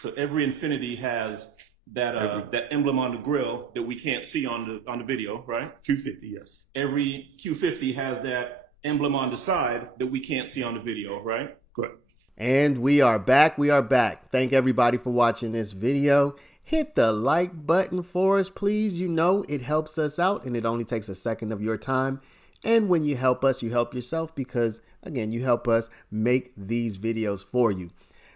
So every Infiniti has that that emblem on the grill that we can't see on the video, right? Q50, yes. Every Q50 has that emblem on the side that we can't see on the video, right? Correct. And we are back. We are back. Thank everybody for watching this video. Hit the like button for us, please. You know it helps us out, and it only takes a second of your time. And when you help us, you help yourself because, again, you help us make these videos for you.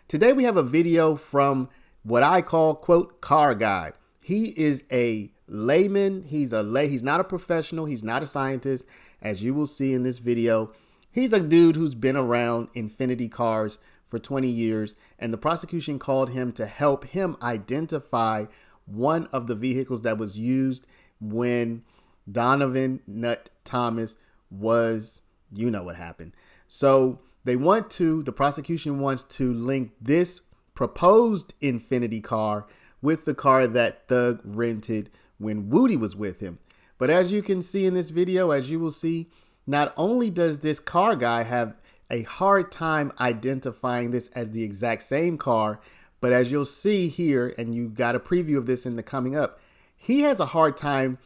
Today we have a video from what I call, quote, Car Guy. He is a layman. He's not a professional. He's not a scientist. As you will see in this video, he's a dude who's been around Infiniti cars for 20 years, and the prosecution called him to help him identify one of the vehicles that was used when Donovan Nut Thomas was, you know what happened. So the prosecution wants to link this proposed Infiniti car with the car that Thug rented when Woody was with him. But as you can see in this video, as you will see, not only does this car guy have a hard time identifying this as the exact same car, but as you'll see here, and you got a preview of this in the coming up, he has a hard time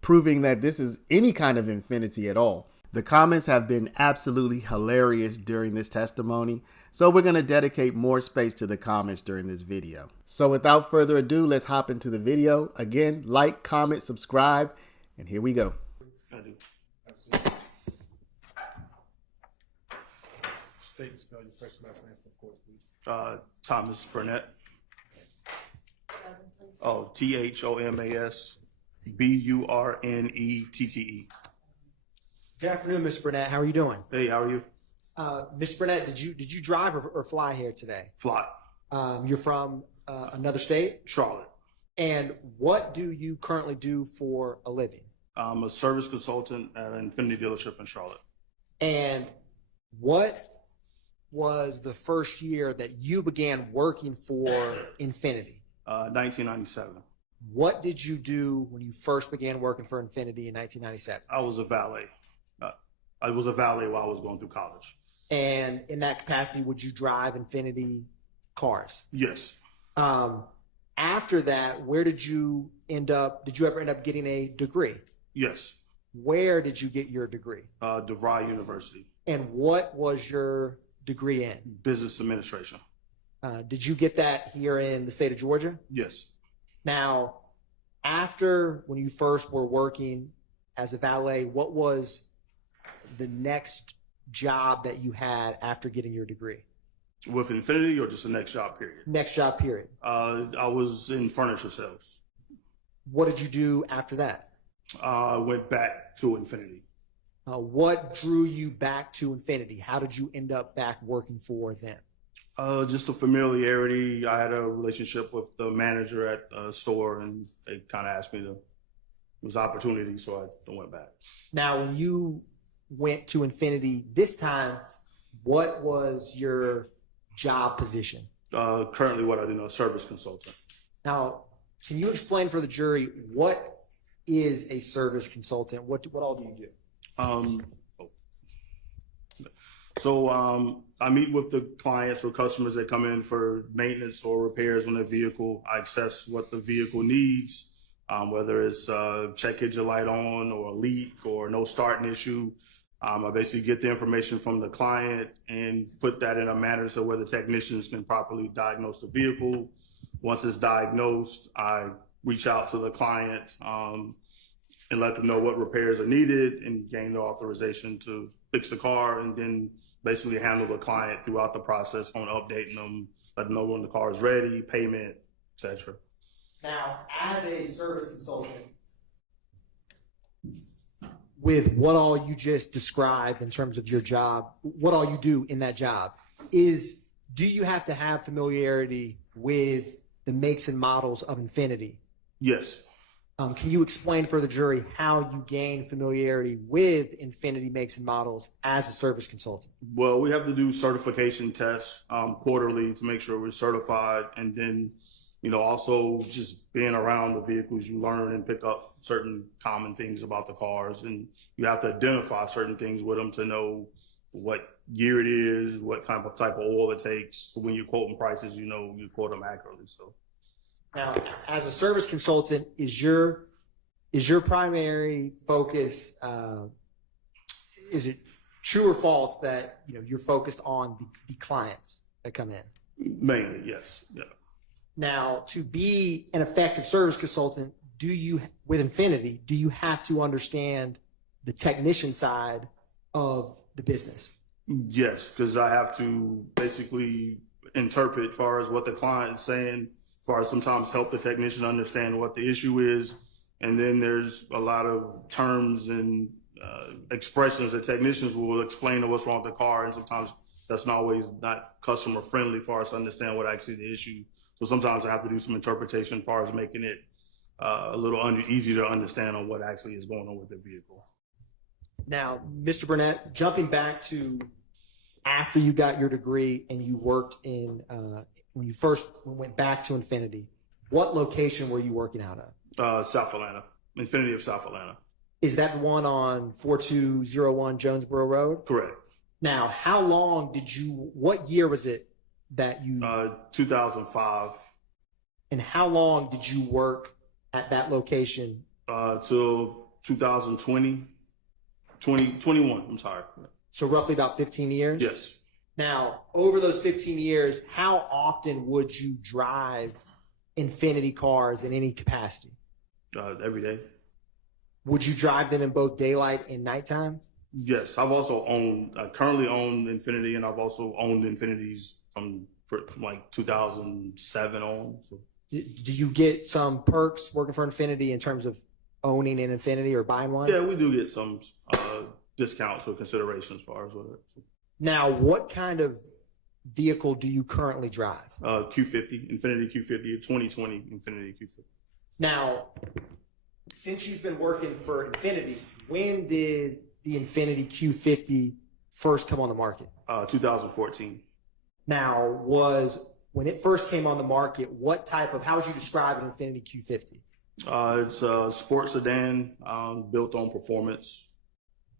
proving that this is any kind of Infiniti at all. The comments have been absolutely hilarious during this testimony, so we're going to dedicate more space to the comments during this video. So without further ado, let's hop into the video. Again, like, comment, subscribe, and here we go. I do. Absolutely. State and spell your first and last name, of course, please. Thomas Burnett. Oh, Thomas Burnette. Good afternoon, Mr. Burnett. How are you doing? Hey, how are you? Mr. Burnett, did you drive or fly here today? Fly. You're from another state? Charlotte. And what do you currently do for a living? I'm a service consultant at an Infiniti dealership in Charlotte. And what was the first year that you began working for Infiniti? 1997. What did you do when you first began working for Infiniti in 1997? I was a valet. I was a valet while I was going through college. And in that capacity, would you drive Infiniti cars? Yes. After that, where did you end up? Did you ever end up getting a degree? Yes. Where did you get your degree? DeVry University. And what was your degree in? Business administration. Did you get that here in the state of Georgia? Yes. Now, after when you first were working as a valet, what was the next job that you had after getting your degree? With Infiniti or just the next job period? Next job period. I was in furniture sales. What did you do after that? I went back to Infiniti. What drew you back to Infiniti? How did you end up back working for them? Just a familiarity. I had a relationship with the manager at a store, and they kind of asked me to. It was an opportunity, so I went back. Now, when you went to Infiniti this time, what was your job position? Currently, what I do, a service consultant. Now, can you explain for the jury what is a service consultant? What all do you do? I meet with the clients or customers that come in for maintenance or repairs on their vehicle. I assess what the vehicle needs, whether it's check engine light on or a leak or no starting issue. I basically get the information from the client and put that in a manner so where the technicians can properly diagnose the vehicle. Once it's diagnosed, I reach out to the client and let them know what repairs are needed and gain the authorization to fix the car, and then basically handle the client throughout the process on updating them, let them know when the car is ready, payment, etc. Now, as a service consultant, with what all you just described in terms of your job, what all you do in that job, do you have to have familiarity with the makes and models of Infiniti? Yes. Can you explain for the jury how you gain familiarity with Infiniti makes and models as a service consultant? Well, we have to do certification tests quarterly to make sure we're certified, and then, also just being around the vehicles, you learn and pick up certain common things about the cars, and you have to identify certain things with them to know what year it is, what type of oil it takes. So when you're quoting prices, you know you quote them accurately. So Now, as a service consultant, is your primary focus? Is it true or false that you're focused on the clients that come in? mainly, yes. Yeah. Now, to be an effective service consultant, with Infinity, do you have to understand the technician side of the business? Yes, because I have to basically interpret as far as what the client's saying, as far as sometimes help the technician understand what the issue is. And then there's a lot of terms and expressions that technicians will explain to what's wrong with the car. And sometimes that's not customer friendly for us to understand what actually the issue. So sometimes I have to do some interpretation as far as making it a little easy to understand on what actually is going on with the vehicle. Now, Mr. Burnett, jumping back to after you got your degree and you worked in, when you first went back to Infinity, what location were you working out of? South Atlanta, Infinity of South Atlanta. Is that the one on 4201 Jonesboro Road? Correct. Now, how long what year was it that you? 2005. And how long did you work at that location? Till 2020, 2021, I'm sorry. So roughly about 15 years? Yes. Now, over those 15 years, how often would you drive Infinity cars in any capacity? Every day. Would you drive them in both daylight and nighttime? Yes. I've also currently own Infinity, and I've also owned Infinities from like 2007 on. So. Do you get some perks working for Infinity in terms of owning an Infinity or buying one? Yeah, we do get some discounts or consideration as far as with it. Now, what kind of vehicle do you currently drive? Q50, Infinity Q50, 2020 Infinity Q50. Now, since you've been working for Infinity, when did the Infinity Q50 first come on the market? 2014. Now, when it first came on the market, how would you describe an Infinity Q50? It's a sports sedan built on performance.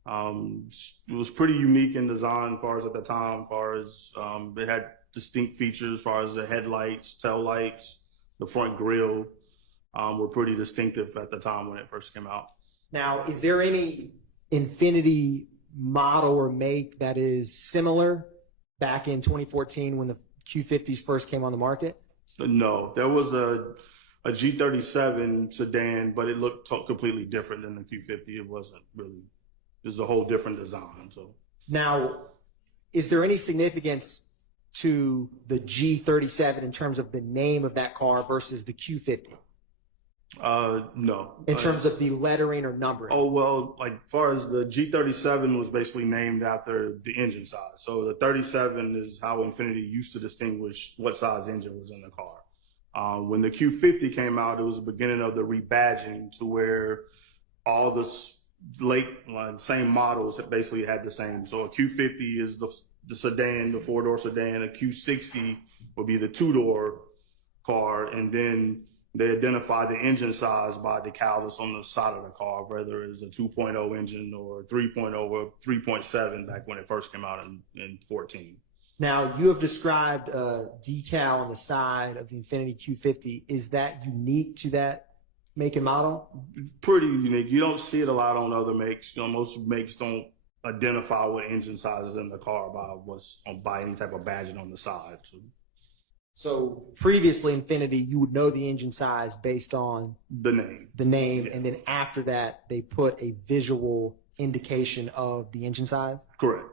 It was pretty unique in design as far as at the time, as far as it had distinct features as far as the headlights, tail lights, the front grille were pretty distinctive at the time when it first came out. Now, is there any Infinity model or make that is similar back in 2014 when the Q50s first came on the market? No, there was a G37 sedan, but it looked completely different than the Q50. It wasn't really. It was a whole different design. So now, is there any significance to the G37 in terms of the name of that car versus the Q50? No. In terms of the lettering or numbering? Oh, well, like as far as the G37 was basically named after the engine size. So the 37 is how Infinity used to distinguish what size engine was in the car. When the Q50 came out, it was the beginning of the rebadging to where all the same models basically had the same. So a Q50 is the sedan, the 4-door sedan. A Q60 would be the 2-door car, and then they identify the engine size by the decal that's on the side of the car, whether it's a 2.0 engine or 3.0 or 3.7 back when it first came out in 14. Now, you have described a decal on the side of the Infinity Q50. Is that unique to that make and model? Pretty unique. You don't see it a lot on other makes. Most makes don't identify what engine size is in the car by any type of badging on the side. So previously, Infinity, you would know the engine size based on the name. Yeah. And then after that, they put a visual indication of the engine size? Correct.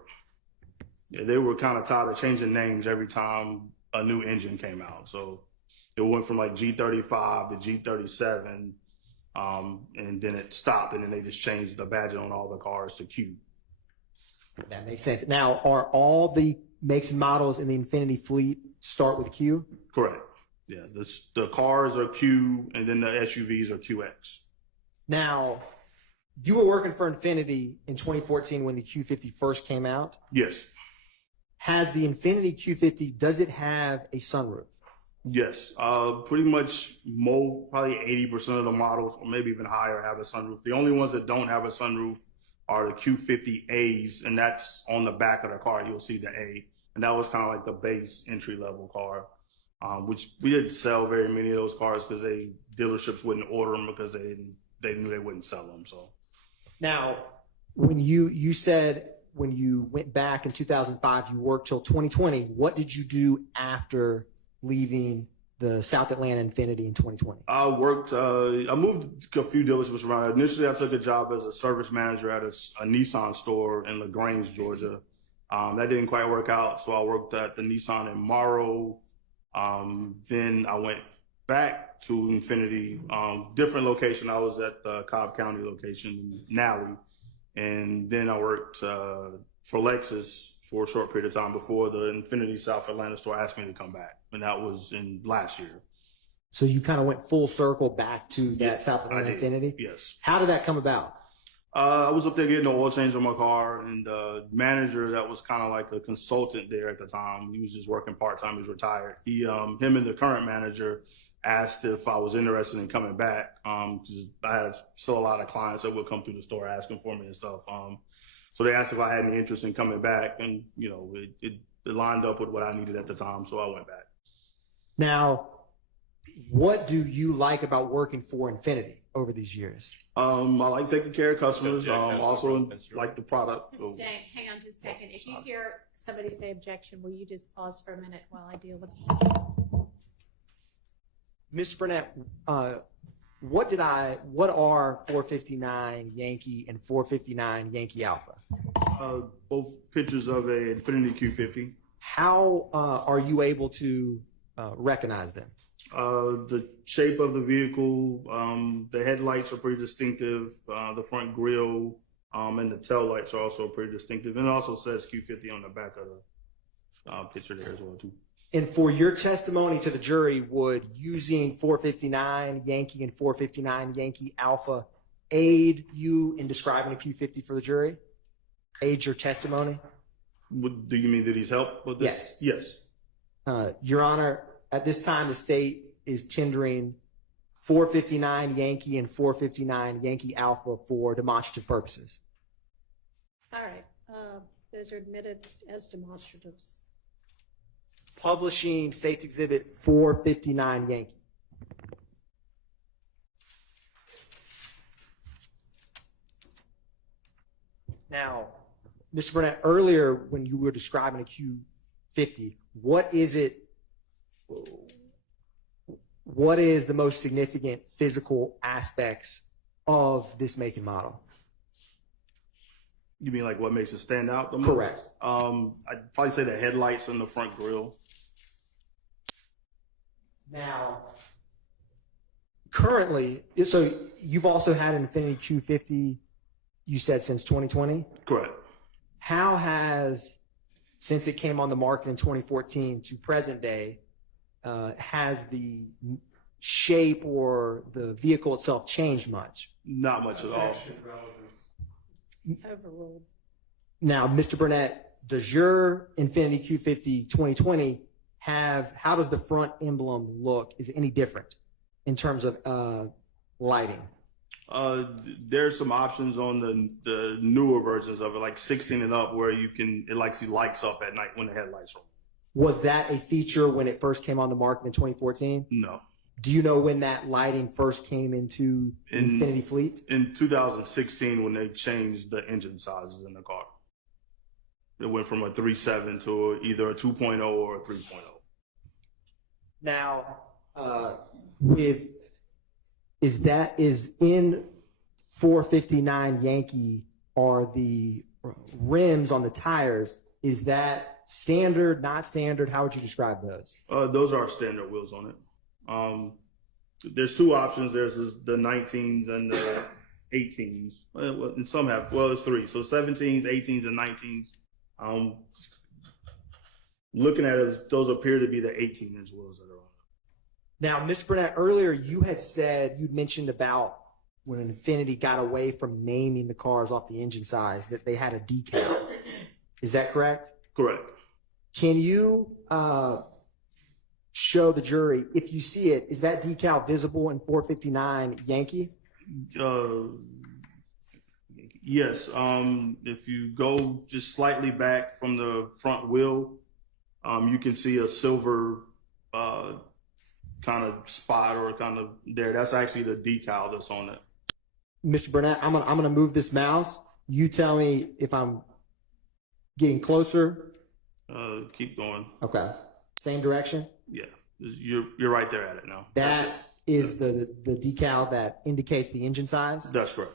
Yeah, they were kind of tired of changing names every time a new engine came out. So it went from like G35 to G37, and then it stopped, and then they just changed the badging on all the cars to Q. That makes sense. Now, are all the makes and models in the Infinity fleet start with Q? Correct. Yeah, the cars are Q, and then the SUVs are QX. Now, you were working for Infinity in 2014 when the Q50 first came out. Yes. Has the Infinity Q50, does it have a sunroof? Yes. Pretty much probably 80% of the models, or maybe even higher, have a sunroof. The only ones that don't have a sunroof are the Q50As, and that's on the back of the car. You'll see the A, and that was kind of like the base entry level car, which we didn't sell very many of those cars because dealerships wouldn't order them because they knew they wouldn't sell them. So Now, when you said when you went back in 2005, you worked till 2020. What did you do after leaving the South Atlanta Infiniti in 2020? I moved to a few dealerships around. Initially, I took a job as a service manager at a Nissan store in LaGrange, Georgia. That didn't quite work out, so I worked at the Nissan in Morrow. Then I went back to Infiniti, different location. I was at the Cobb County location in Nally. And then I worked for Lexus for a short period of time before the Infiniti South Atlanta store asked me to come back. And that was in last year. So you kind of went full circle back to that South Atlanta Infiniti? Yes. How did that come about? I was up there getting an oil change on my car, and the manager that was kind of like a consultant there at the time, he was just working part-time, he was retired. Him and the current manager asked if I was interested in coming back. I had still a lot of clients that would come through the store asking for me and stuff. So they asked if I had any interest in coming back, and it lined up with what I needed at the time, so I went back. Now, what do you like about working for Infiniti over these years? I like taking care of customers. Also like the product. Hang on just a second. If you hear somebody say objection, will you just pause for a minute while I deal with it? Mr. Burnett, what are 459 Yankee and 459 Yankee Alpha? Both pictures of a Infiniti Q50. How are you able to recognize them? The shape of the vehicle, the headlights are pretty distinctive. The front grille and the tail lights are also pretty distinctive. And it also says Q50 on the back of the picture there as well too. And for your testimony to the jury, would using 459 Yankee and 459 Yankee Alpha aid you in describing a Q50 for the jury? Aid your testimony? Do you mean that he's helped with this? Yes. Yes. Your Honor, at this time, the state is tendering 459 Yankee and 459 Yankee Alpha for demonstrative purposes. All right. Those are admitted as demonstratives. Publishing State's Exhibit 459 Yankee. Now, Mr. Burnett, earlier when you were describing a Q50, what is the most significant physical aspects of this make and model? You mean like what makes it stand out the most? Correct. I'd probably say the headlights and the front grille. Now, currently, so you've also had an Infiniti Q50, you said, since 2020? Correct. How has, since it came on the market in 2014 to present day, has the shape or the vehicle itself changed much? Not much at all. Overruled. Now, Mr. Burnett, does your Infiniti Q50 2020 how does the front emblem look? Is it any different in terms of lighting? There's some options on the newer versions of it, like 16 and up, where it lights up at night when the headlights are on. Was that a feature when it first came on the market in 2014? No. Do you know when that lighting first came into Infiniti fleet? In 2016, when they changed the engine sizes in the car. It went from a 3.7 to either a 2.0 or a 3.0. Now, is in 459 Yankee, are the rims on the tires, is that standard, not standard? How would you describe those? Those are standard wheels on it. There's two options. There's the 19s and the 18s. And some have, it's three. So 17s, 18s, and 19s. Looking at it, those appear to be the 18-inch wheels that are on it. Now, Mr. Burnett, earlier you'd mentioned about when Infiniti got away from naming the cars off the engine size, that they had a decal. Is that correct? Correct. Can you show the jury, if you see it, is that decal visible in 459 Yankee? Yes. If you go just slightly back from the front wheel, you can see a silver kind of spot or kind of there. That's actually the decal that's on it. Mr. Burnett, I'm gonna move this mouse. You tell me if I'm getting closer. Keep going. Okay. Same direction? Yeah. You're right there at it now. That is the decal that indicates the engine size? That's correct.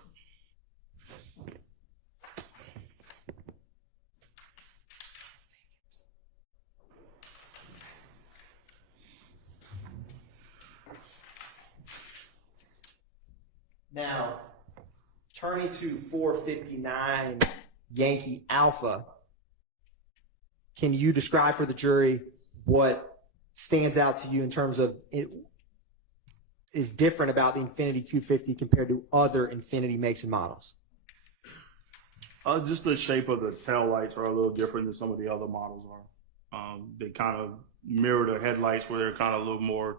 Now, turning to 459 Yankee Alpha, can you describe for the jury what stands out to you in terms of it is different about the Infiniti Q50 compared to other Infiniti makes and models? Just the shape of the tail lights are a little different than some of the other models are. They kind of mirror the headlights where they're kind of a little more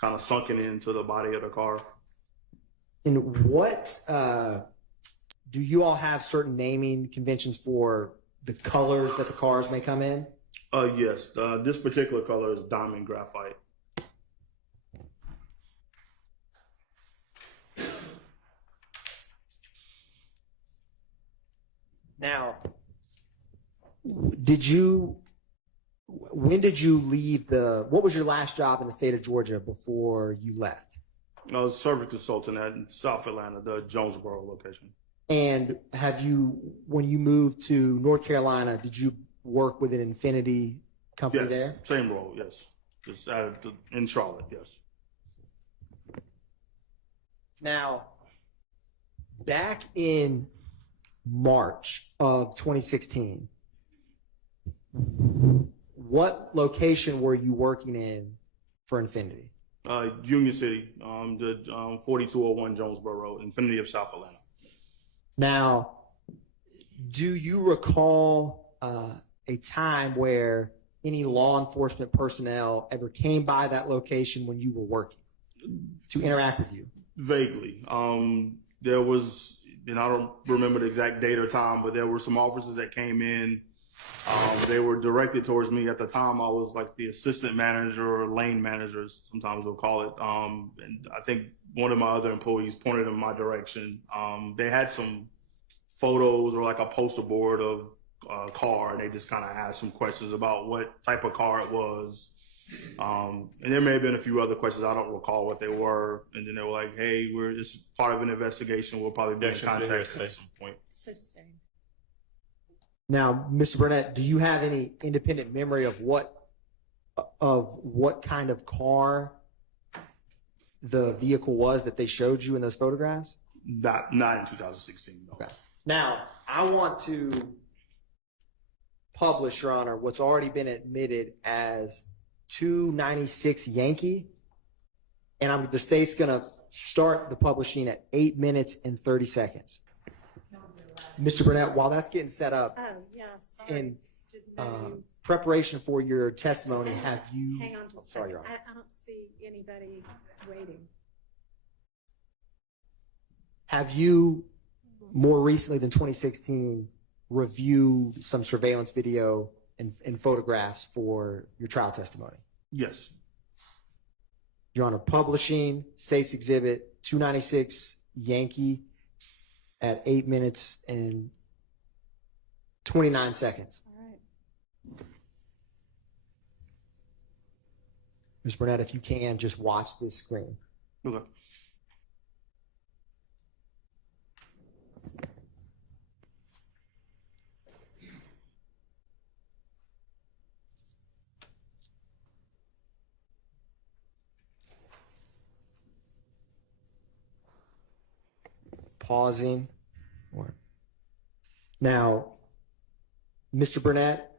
kind of sunken into the body of the car. And what do you all have certain naming conventions for the colors that the cars may come in? Yes. This particular color is diamond graphite. Now, when did you leave what was your last job in the state of Georgia before you left? I was service consultant at South Atlanta, the Jonesboro location. And when you moved to North Carolina, did you work with an Infiniti company Yes, there? same role, yes. Just in Charlotte, yes. Now, back in March of 2016, what location were you working in for Infiniti? Union City, the 4201 Jonesboro Road, Infiniti of South Atlanta. Now, do you recall a time where any law enforcement personnel ever came by that location when you were working to interact with you? Vaguely. There was, and I don't remember the exact date or time, but there were some officers that came in. They were directed towards me. At the time, I was like the assistant manager or lane manager, sometimes we'll call it. And I think one of my other employees pointed in my direction. They had some photos or like a poster board of a car, and they just kind of asked some questions about what type of car it was. And there may have been a few other questions. I don't recall what they were. And then they were like, hey, this is part of an investigation. We'll probably be in contact at some point. Sustained. Now, Mr. Burnett, do you have any independent memory of what kind of car the vehicle was that they showed you in those photographs? Not in 2016, no. Okay. Now, I want to publish, Your Honor, what's already been admitted as 296 Yankee, and the state's going to start the publishing at 8 minutes and 30 seconds. Mr. Burnett, while that's getting set up, Oh, yeah, sorry. in Didn't know you- preparation for your testimony, have you? Hang on just a Sorry, second. Your Honor. I don't see anybody waiting. Have you, more recently than 2016, reviewed some surveillance video and photographs for your trial testimony? Yes. Your Honor, publishing State's Exhibit 296 Yankee at 8 minutes and 29 seconds. All right. Ms. Burnett, if you can, just watch this screen. Okay. Pausing. Now, Mr. Burnett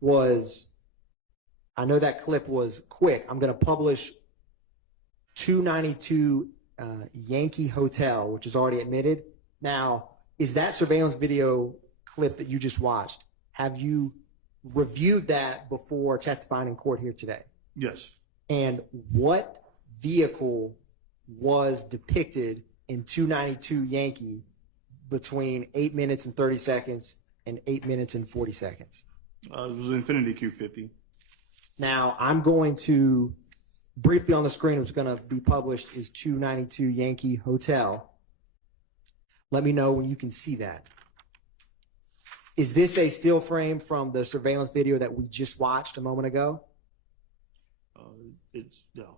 was, I know that clip was quick. I'm going to publish 292 Yankee Hotel, which is already admitted. Now, is that surveillance video clip that you just watched, have you reviewed that before testifying in court here today? Yes. And what vehicle was depicted in 292 Yankee between 8 minutes and 30 seconds and 8 minutes and 40 seconds? It was Infinity Q50. Now, I'm going to briefly on the screen, what's going to be published is 292 Yankee Hotel. Let me know when you can see that. Is this a still frame from the surveillance video that we just watched a moment ago? It's no.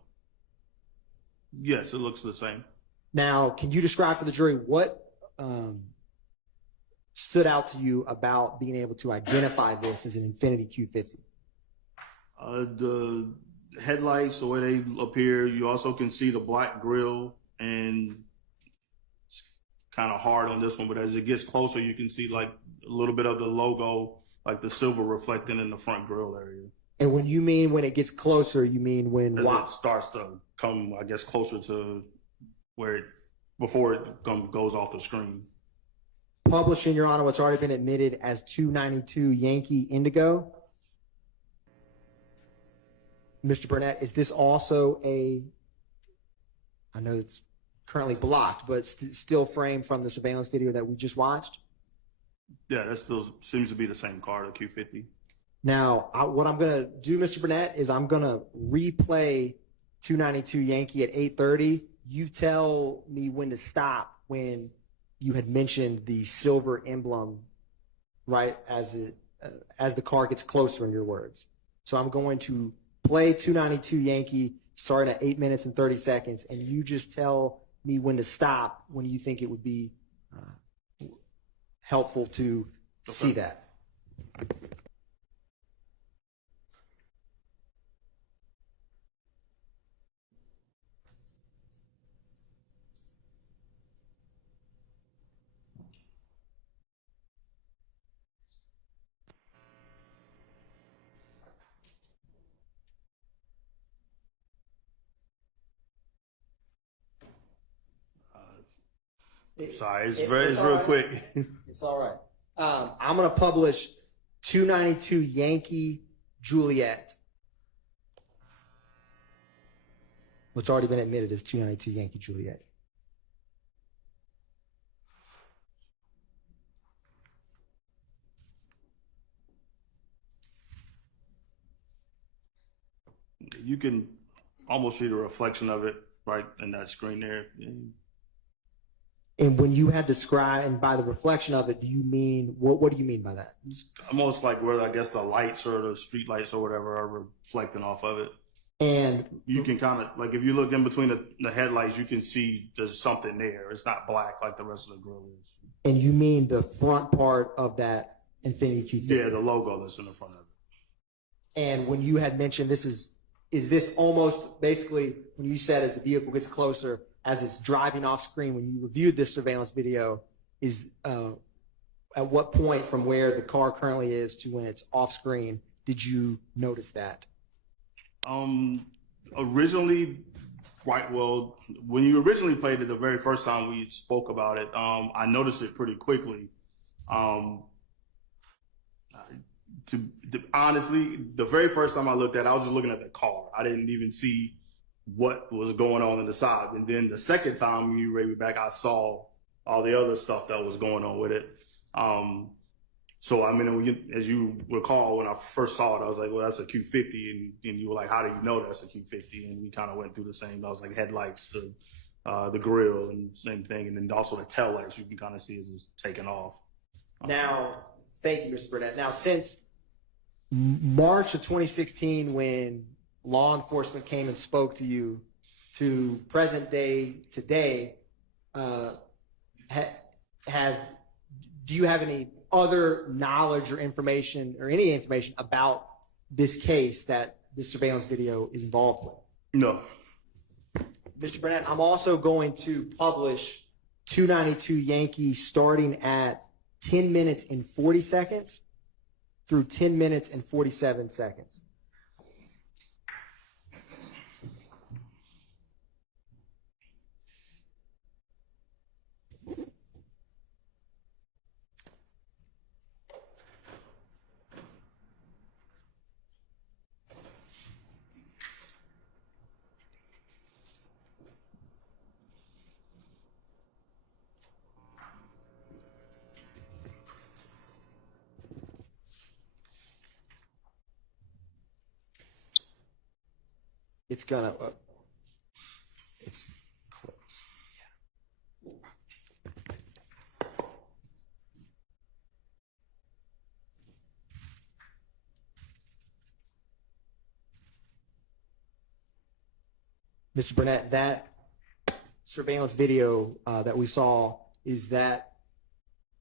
Yes, it looks the same. Now, can you describe for the jury what stood out to you about being able to identify this as an Infinity Q50? The headlights, the way they appear. You also can see the black grille, and it's kind of hard on this one, but as it gets closer, you can see like a little bit of the logo, like the silver reflecting in the front grille area. And when you mean when it gets closer, you mean when As it starts to come, I guess, closer to where it, before it goes off the screen. Publishing, Your Honor, what's already been admitted as 292 Yankee Indigo. Mr. Burnett, is this also I know it's currently blocked, but still framed from the surveillance video that we just watched? Yeah, that still seems to be the same car, the Q50. Now, what I'm going to do, Mr. Burnett, is I'm going to replay 292 Yankee at 8:30. You tell me when to stop when you had mentioned the silver emblem, right, as the car gets closer, in your words. So I'm going to play 292 Yankee starting at 8 minutes and 30 seconds, and you just tell me when to stop when you think it would be helpful to see that. Sorry, it's real quick. It's all right. I'm going to publish 292 Yankee Juliet. What's already been admitted as 292 Yankee Juliet. You can almost see the reflection of it right in that screen there. And when you had described, and by the reflection of it, do you mean, what do you mean by that? It's almost like where I guess the lights or the street lights or whatever are reflecting off of it. And you can kind of, like if you look in between the headlights, you can see there's something there. It's not black like the rest of the grille is. And you mean the front part of that Infinity Q50? Yeah, the logo that's in the front of it. And when you had mentioned this is this almost basically, when you said as the vehicle gets closer, as it's driving off screen, when you reviewed this surveillance video, is at what point from where the car currently is to when it's off screen did you notice that? Originally, right, well, when you originally played it the very first time we spoke about it, I noticed it pretty quickly. Honestly, the very first time I looked at it, I was just looking at the car. I didn't even see what was going on the side. And then the second time you read me back, I saw all the other stuff that was going on with it. So, I mean, as you recall, when I first saw it, I was like, well, that's a Q50. And you were like, how do you know that's a Q50? And we kind of went through the same. I was like, headlights, the grill, and same thing. And then also the tail lights, you can kind of see as it's taking off. Now, thank you, Mr. Burnett. Now, since March of 2016, when law enforcement came and spoke to you, to present day today, do you have any other knowledge or information or any information about this case that this surveillance video is involved with? No. Mr. Burnett, I'm also going to publish 292 Yankee starting at 10 minutes and 40 seconds through 10 minutes and 47 seconds. It's gonna. It's close. Yeah. Mr. Burnett, that surveillance video that we saw, is that,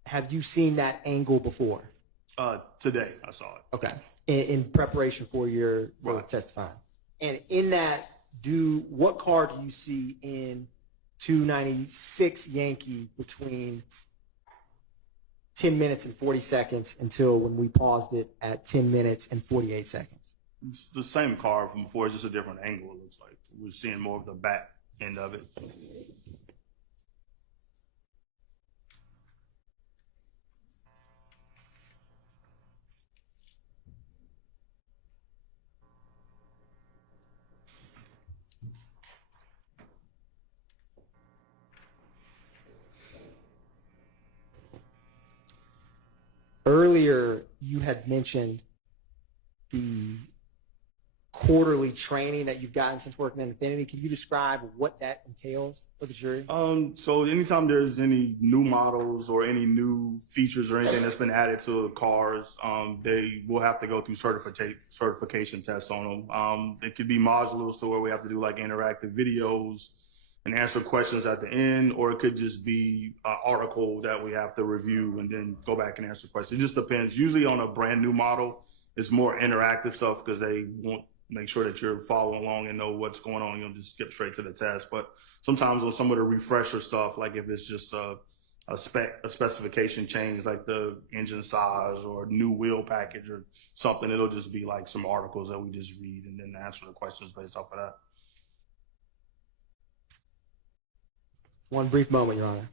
have you seen that angle before? Today I saw it. Okay. In preparation for your Right. testifying. And in that, what car do you see in 296 Yankee between 10 minutes and 40 seconds until when we paused it at 10 minutes and 48 seconds? It's the same car from before, it's just a different angle, it looks like. We're seeing more of the back end of it. Earlier, you had mentioned the quarterly training that you've gotten since working in Infinity. Can you describe what that entails for the jury? So anytime there's any new models or any new features or anything that's been added to the cars, they will have to go through certification tests on them. It could be modules to where we have to do like interactive videos and answer questions at the end, or it could just be an article that we have to review and then go back and answer questions. It just depends. Usually on a brand new model, it's more interactive stuff because they want make sure that you're following along and know what's going on. You don't just skip straight to the test. But sometimes on some of the refresher stuff, like if it's just a specification change, like the engine size or new wheel package or something, it'll just be like some articles that we just read and then answer the questions based off of that. One brief moment, Your Honor.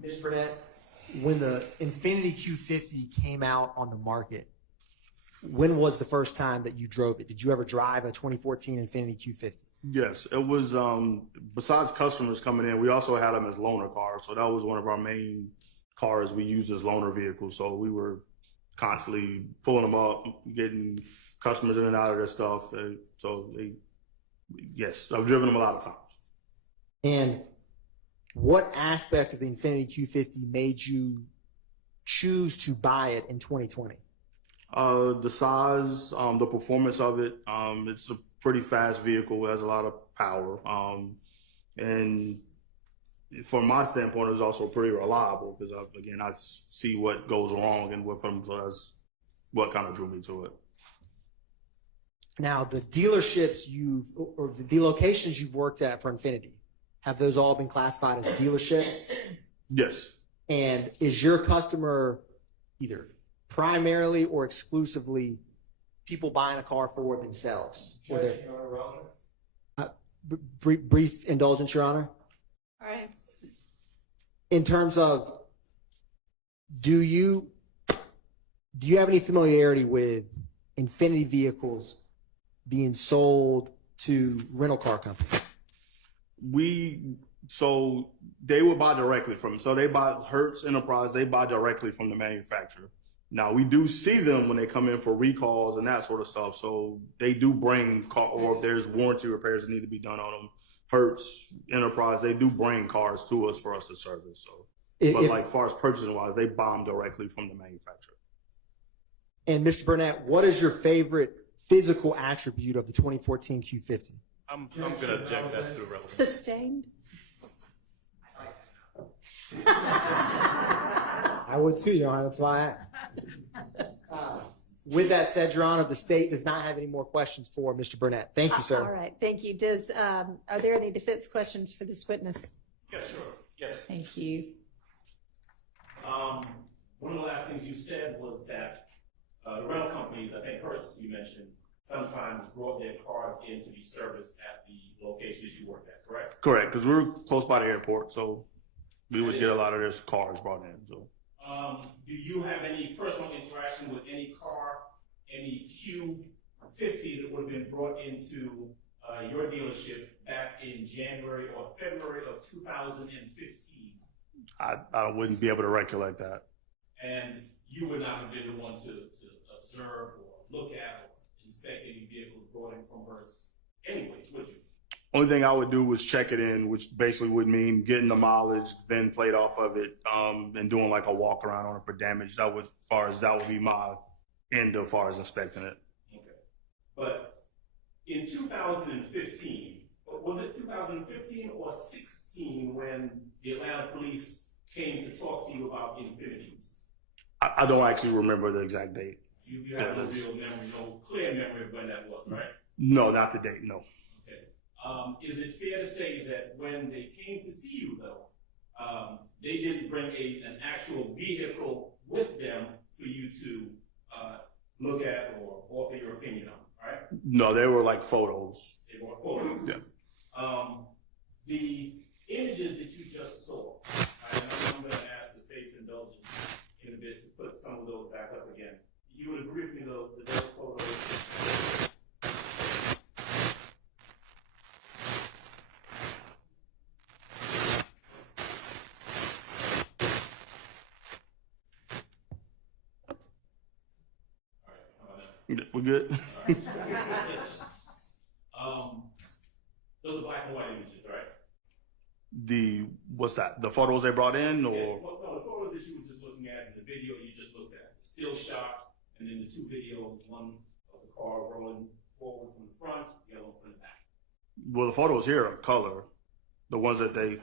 Ms. Burnett, when the Infiniti Q50 came out on the market, when was the first time that you drove it? Did you ever drive a 2014 Infiniti Q50? Yes, it was, besides customers coming in, we also had them as loaner cars. So that was one of our main cars we used as loaner vehicles. So we were constantly pulling them up, getting customers in and out of their stuff. Yes, I've driven them a lot of times. And what aspect of the Infiniti Q50 made you choose to buy it in 2020? The size, the performance of it. It's a pretty fast vehicle. It has a lot of power. And from my standpoint, it's also pretty reliable because, I see what goes wrong and with them. So that's what kind of drew me to it. Now, the dealerships or the locations you've worked at for Infiniti, have those all been classified as dealerships? Yes. And is your customer either primarily or exclusively people buying a car for themselves? Brief indulgence, Your Honor. All right. In terms of, do you have any familiarity with Infiniti vehicles being sold to rental car companies? So they would buy directly from, so they buy Hertz Enterprise, they buy directly from the manufacturer. Now we do see them when they come in for recalls and that sort of stuff. So they do bring or if there's warranty repairs that need to be done on them, Hertz Enterprise, they do bring cars to us for us to service. So, but like far as purchasing wise, they buy them directly from the manufacturer. And Mr. Burnett, what is your favorite physical attribute of the 2014 Q50? I'm going to object that to irrelevant. Sustained. I would too, Your Honor. That's why I asked. With that said, Your Honor, the state does not have any more questions for Mr. Burnett. Thank you, sir. All right, thank you. Are there any defense questions for this witness? Yes, sure. Yes. Thank you. One of the last things you said was that the rental companies, I think Hertz, you mentioned, sometimes brought their cars in to be serviced at the location that you worked at, correct? Correct, because we're close by the airport, so we would get a lot of their cars brought in. So, do you have any personal interaction with any car, any Q50 that would have been brought into your dealership back in January or February of 2015? I wouldn't be able to recollect that. And you would not have been the one to observe or look at or inspect any vehicles brought in from Hertz anyway, would you? Only thing I would do was check it in, which basically would mean getting the mileage, then plate off of it, and doing like a walk around on it for damage. That would be my end as far as inspecting it. Okay. But in 2015, was it 2015 or 16 when the Atlanta police came to talk to you about Infinities? I don't actually remember the exact date. You have no real memory, no clear memory of when that was, right? No, not the date, no. Okay. Is it fair to say that when they came to see you, though, they didn't bring an actual vehicle with them for you to look at or offer your opinion on, right? No, they were like photos. They were photos. Yeah. The images that you just saw, and I'm going to ask the state's indulgence in a bit to put some of those back up again. You would agree with me, though, that those photos. All right, how about that? We're good. Those are black and white images, right? What's that? The photos they brought in, or? Yeah, well, no, the photos that you were just looking at, and the video you just looked at, still shot, and then the two videos, one of the car rolling forward from the front, the other one from the back. Well, the photos here are color. The ones that they. Can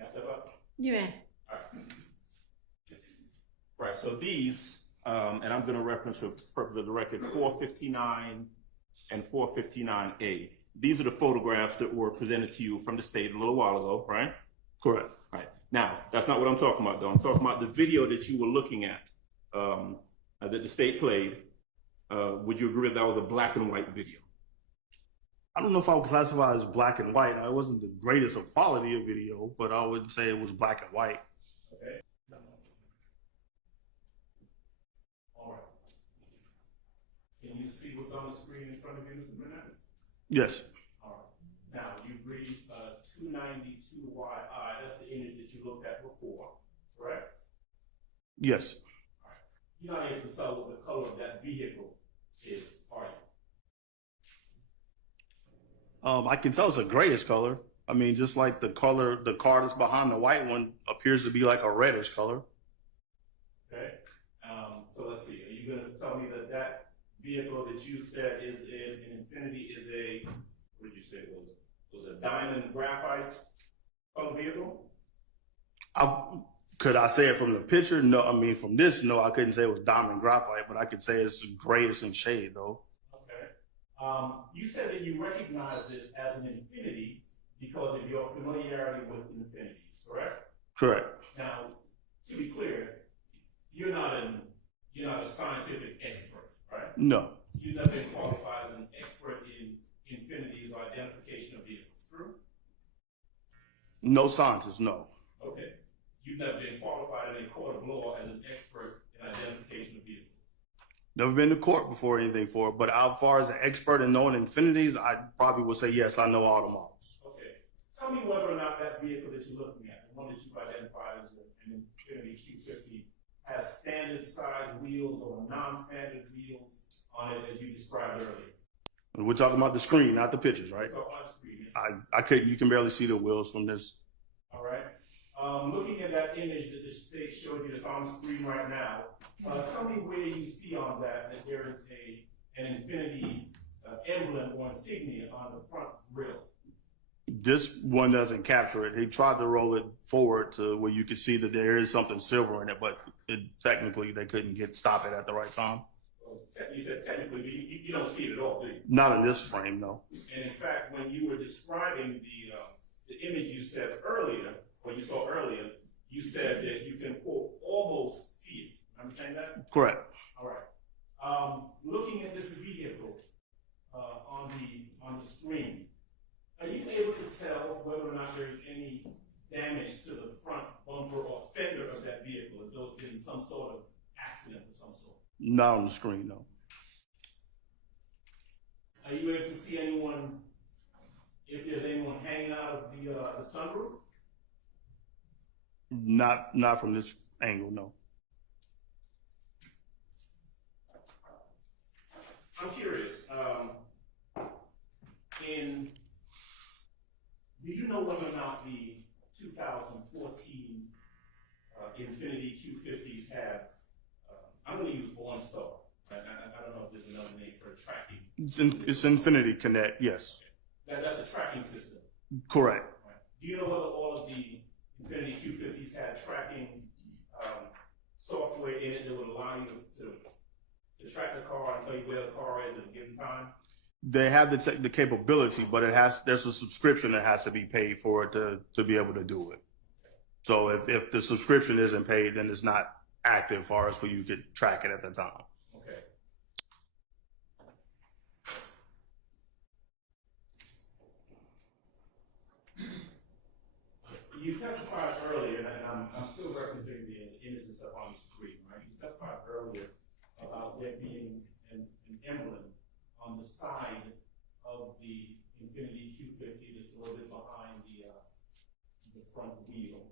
I step up? You may. All right. Right, so these, and I'm going to reference for purpose of the record, 459 and 459A. These are the photographs that were presented to you from the state a little while ago, right? Correct. Right. Now, that's not what I'm talking about, though. I'm talking about the video that you were looking at, that the state played. Would you agree that was a black and white video? I don't know if I would classify it as black and white. It wasn't the greatest of quality of video, but I would say it was black and white. Okay. All right. Can you see what's on the screen in front of you, Mr. Burnett? Yes. All right. Now, you read 292YI. That's the image that you looked at before, correct? Yes. All right. You're not able to tell what the color of that vehicle is, are you? I can tell it's a grayish color. I mean, just like the car that's behind the white one appears to be like a reddish color. Okay. So let's see. Are you going to tell me that vehicle that you said is an Infinity is a, what did you say it was a diamond graphite color vehicle? Could I say it from the picture? No, I mean from this, no, I couldn't say it was diamond graphite, but I could say it's grayish in shade though. Okay. You said that you recognize this as an Infinity because of your familiarity with Infinities, correct? Correct. Now, to be clear, you're not a scientific expert, right? No. You've never been qualified as an expert in Infinities or identification of vehicles, true? No scientist, no. Okay. You've never been qualified in a court of law as an expert in identification of vehicles. Never been to court before or anything for it, but as far as an expert in knowing Infinities, I probably would say yes, I know all the models. Okay. Tell me whether or not that vehicle that you're looking at, the one that you've identified as an Infinity Q50, has standard size wheels or non-standard wheels on it as you described earlier. We're talking about the screen, not the pictures, right? So on screen, yes. I couldn't, you can barely see the wheels from this. All right. Looking at that image that the state showed you that's on the screen right now, tell me where you see on that there is an Infinity emblem or insignia on the front grille. This one doesn't capture it. He tried to roll it forward to where you could see that there is something silver in it, but technically they couldn't stop it at the right time. You said technically, but you don't see it at all, do you? Not in this frame, no. And in fact, when you were describing the image you said earlier, or you saw earlier, you said that you can, quote, almost see it. I'm saying that? Correct. All right. Looking at this vehicle on the screen, are you able to tell whether or not there's any damage to the front bumper or fender of that vehicle, as though it's been some sort of accident of some sort? Not on the screen, no. Are you able to see anyone, if there's anyone hanging out of the sunroof? Not from this angle, no. I'm curious. Do you know whether or not the 2014 Infiniti Q50s have? I'm going to use OnStar. I don't know if there's another name for tracking. It's Infinity Connect, yes. That's a tracking system. Correct. Right. Do you know whether all of the Infiniti Q50s had tracking software in it that would allow you to track the car and tell you where the car is at a given time? They have the capability, but there's a subscription that has to be paid for it to be able to do it. So if the subscription isn't paid, then it's not active as far as for you to track it at the time. Okay. You testified earlier, and I'm still referencing the images up on the screen, right? You testified earlier about there being an emblem on the side of the Infiniti Q50 that's a little bit behind the front wheel,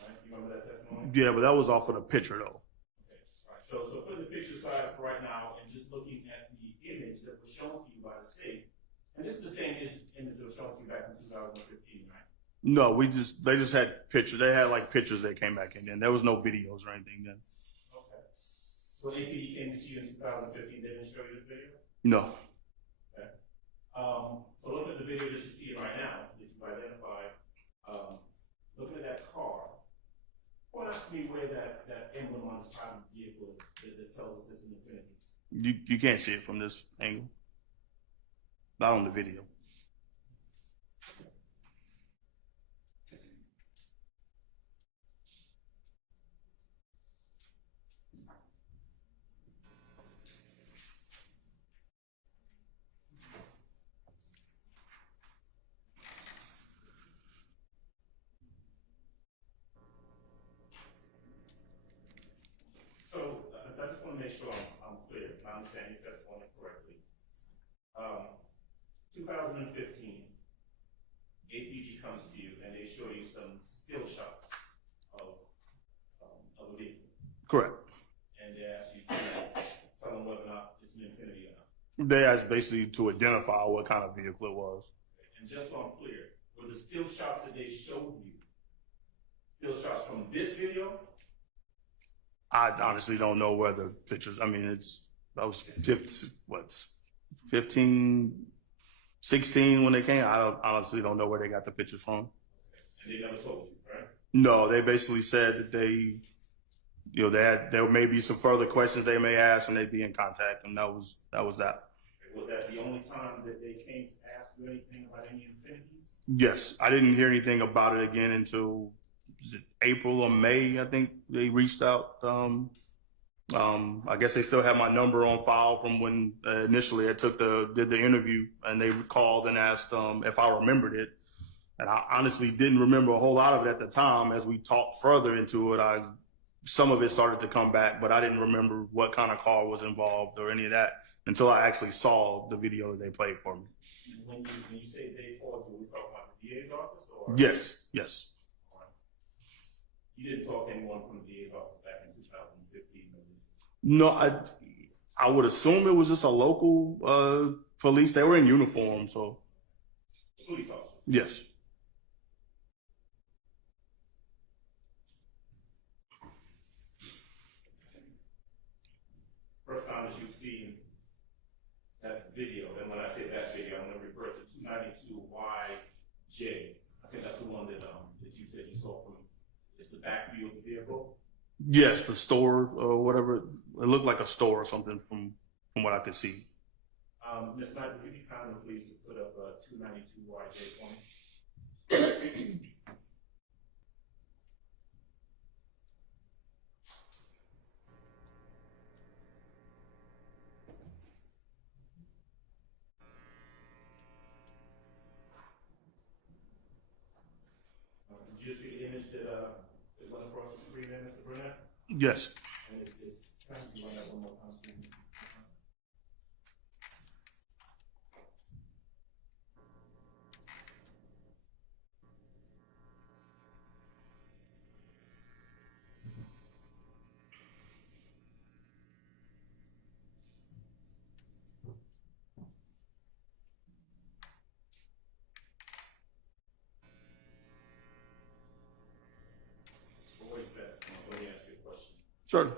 right? You remember that testimony? Yeah, but that was off of the picture though. Okay, all right. So putting the picture aside for right now and just looking at the image that was shown to you by the state, and this is the same image that was shown to you back in 2015, right? No, they just had pictures. They had like pictures that came back in then. There was no videos or anything then. Okay. So APD came to see you in 2015, they didn't show you this video? No. Okay. So looking at the video that you're seeing right now, that you've identified, looking at that car, point out to me where that emblem on the side of the vehicle is that tells us it's an Infiniti. You can't see it from this angle. Not on the video. So I just want to make sure I'm clear, if I understand your testimony correctly. 2015, APD comes to you and they show you some still shots of a vehicle. Correct. And they ask you to tell them whether or not it's an Infiniti or not. They asked basically to identify what kind of vehicle it was. And just so I'm clear, were the still shots that they showed you still shots from this video? I honestly don't know where the pictures. I mean, that was 15, 16 when they came. I honestly don't know where they got the pictures from. And they never told you, right? No, they basically said that there may be some further questions they may ask, and they'd be in contact, and that was that. Was that the only time that they came to ask you anything about any Infinitis? Yes, I didn't hear anything about it again until April or May. I think they reached out. I guess they still have my number on file from when initially I did the interview, and they called and asked if I remembered it. And I honestly didn't remember a whole lot of it at the time. As we talked further into it, some of it started to come back, but I didn't remember what kind of car was involved or any of that until I actually saw the video that they played for me. When you say they called you, were we talking about the DA's office? Or? Yes. You didn't talk to anyone from the DA's office back in 2015? No, I would assume it was just a local police. They were in uniform, so. Police officers? Yes. First time that you've seen that video, and when I say that video, I'm going to refer to 292YJ. I think that's the one that you said you saw from. It's the back view of the vehicle. Yes, the store or whatever. It looked like a store or something from from what I could see. Ms. Knight, would you be kind enough, please, to put up 292 YJ for me? Did you see the image that went across the screen there, Mr. Burnett? Yes. And it's kind of run that one more time, please. Wait fast. Let me ask you a question. Sure.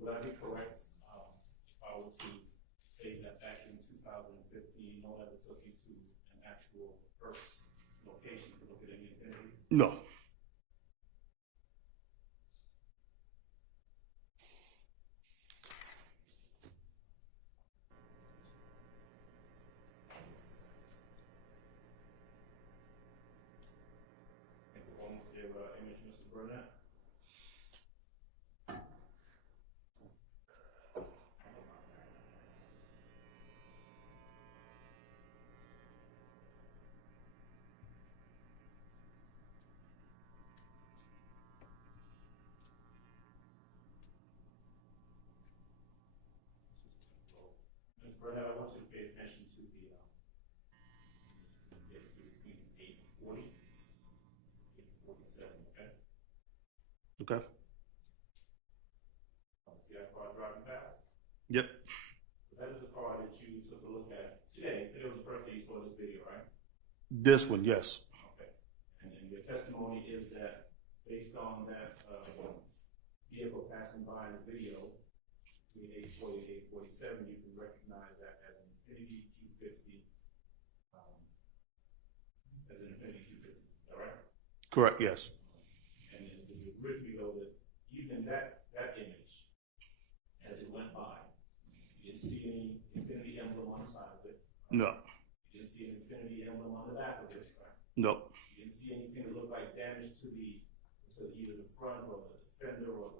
Would I be correct if I were to say that back in 2015, no one ever took you to an actual first location to look at any Infinities? No. And we almost gave image, Mr. Burnett. Ms. Burnett, I want you to pay attention to the it's between 840 847, okay? Okay. See that car driving past? Yep. So that is the car that you took a look at today. Today was the first day you saw this video, right? This one, yes. Okay. And your testimony is that based on that vehicle passing by in the video, between 840 and 847, you can recognize that as an Infiniti Q50, as an Infiniti Q50, all right? Correct, yes. And it was written below that even that image, as it went by, you didn't see any Infiniti emblem on the side of it. No. You didn't see an Infiniti emblem on the back of it, right? No. You didn't see anything that looked like damage to either the front or the fender or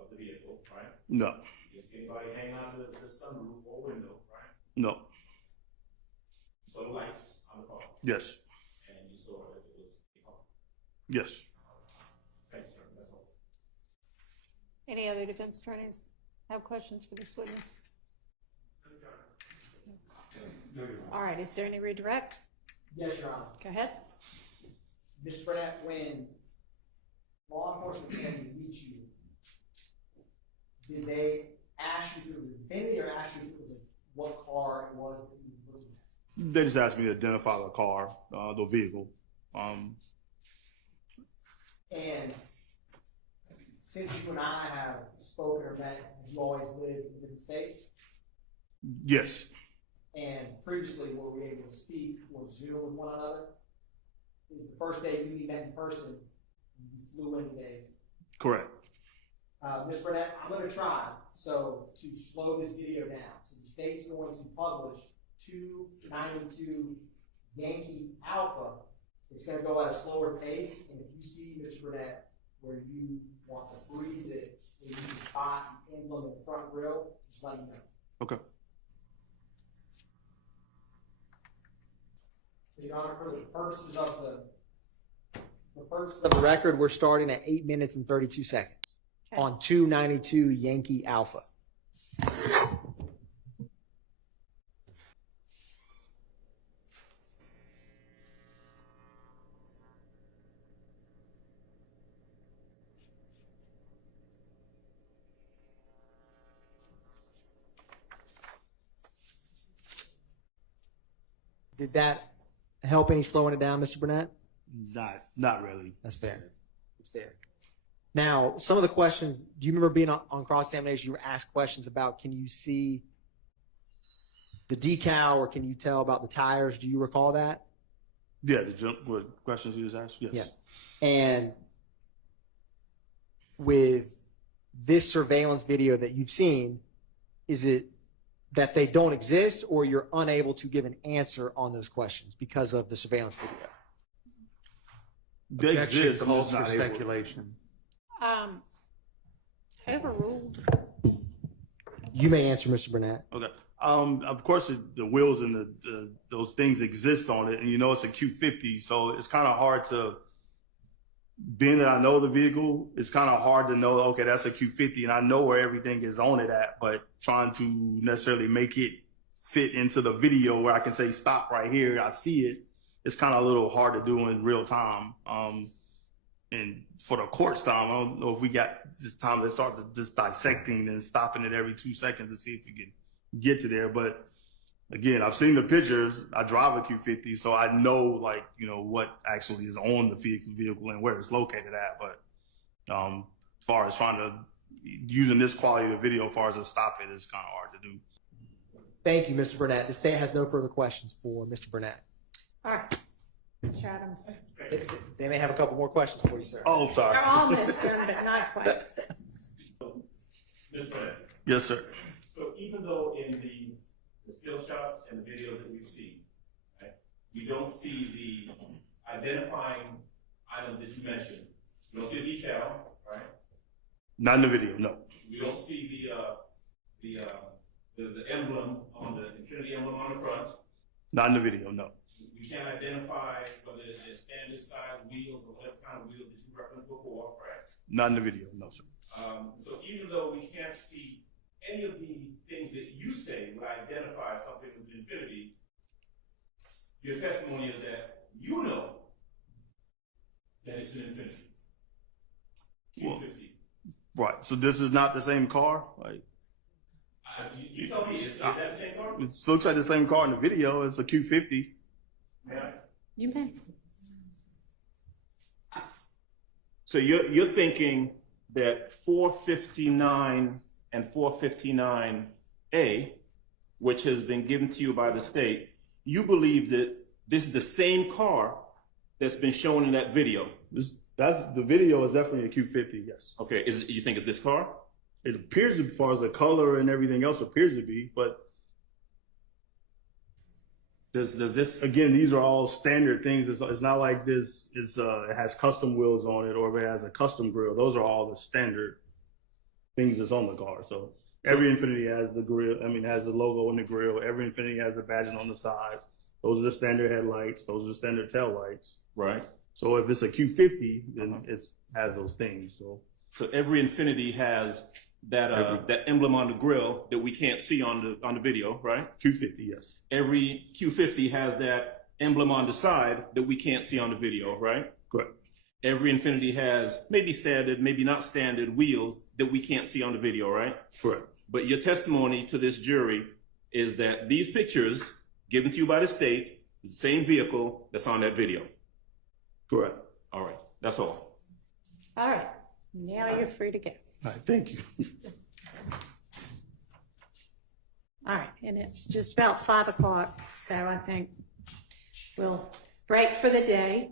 of the vehicle, right? No. You didn't see anybody hanging out the sunroof or window, right? No. You saw the lights on the car, Yes. and you saw that it was a car. Yes. Thank you, sir. That's all. Any other defense attorneys have questions for this witness? All right, is there any redirect? Yes, Your Honor. Go ahead. Mr. Burnett, when law enforcement came to meet you, did they ask you if it was Infiniti or ask you if it was what car it was that you were looking at? They just asked me to identify the car, the vehicle. And since you and I have spoken or met, have you always lived in different states? Yes. And previously, were we able to speak or Zoom with one another? Is the first day you met in person, you flew in today? Correct. Ms. Burnett, I'm going to try to slow this video down. So the state's going to publish 292 Yankee Alpha. It's going to go at a slower pace, and if you see, Mr. Burnett, where you want to freeze it, where you can spot the emblem in the front grille, just let me know. Okay. So, Your Honor, for the purposes of the record, we're starting at 8 minutes and 32 seconds Okay. on 292 Yankee Alpha. Did that help any slowing it down, Mr. Burnett? Not really. That's fair. It's fair. Now, some of the questions, do you remember being on cross-examination, you were asked questions about, can you see the decal or can you tell about the tires? Do you recall that? Yeah, the jump with questions you just asked? Yes. Yeah. And with this surveillance video that you've seen, is it that they don't exist, or you're unable to give an answer on those questions because of the surveillance video? They Objection exist, I'm calls just for not able- speculation. Overruled. You may answer, Mr. Burnett. Okay. Of course, the wheels and those things exist on it, and you know it's a Q50, so it's kind of hard to. Being that I know the vehicle, it's kind of hard to know. Okay, that's a Q50, and I know where everything is on it at. But trying to necessarily make it fit into the video where I can say stop right here, I see it. It's kind of a little hard to do in real time. And for the court's time, I don't know if we got this time to start just dissecting and stopping it every 2 seconds to see if we can get to there. But again, I've seen the pictures. I drive a Q50, so I know, like, you know, what actually is on the vehicle and where it's located at. But as far as using this quality of video as far as to stop it is kind of hard to do. Thank you, Mr. Burnett. The state has no further questions for Mr. Burnett. All right. Mr. Adams. They may have a couple more questions for you, sir. Oh, sorry. They're almost done, but not quite. Mr. Burnett, Yes, sir. so even though in the still shots and the videos that we've seen, right, we don't see the identifying item that you mentioned. We don't see a decal, right? Not in the video, no. We don't see the emblem on the Infinity emblem on the front. Not in the video, no. We can't identify whether it's standard size wheels or what kind of wheels that you referenced before, right? Not in the video, no, sir. So even though we can't see any of the things that you say would identify something as an Infinity, your testimony is that you know that it's an Infinity. Well, Q50. Right. So this is not the same car? Like, You tell me, is that the same car? it looks like the same car in the video. It's a Q50. Yeah. You may. So you're thinking that 459 and 459A, which has been given to you by the state, you believe that this is the same car that's been shown in that video. The video is definitely a Q50, yes. Okay, you think it's this car? It appears to be, as far as the color and everything else appears to be, but Does this? again, these are all standard things. It's not like this. It has custom wheels on it, or if it has a custom grille. Those are all the standard things that's on the car. So every Infinity has the grille. I mean, has the logo on the grille. Every Infinity has the badging on the side. Those are the standard headlights. Those are the standard tail lights. Right. So if it's a Q50, then it has those things. So every Infinity has that emblem on the grill that we can't see on the video, right? Q50, yes. Every Q50 has that emblem on the side that we can't see on the video, right? Correct. Every Infinity has maybe standard, maybe not standard wheels that we can't see on the video, right? Correct. But your testimony to this jury is that these pictures given to you by the state is the same vehicle that's on that video. Correct. All right, that's all. All right. Now you're free to go. All right, thank you. All right, and it's just about 5 o'clock, so I think we'll break for the day.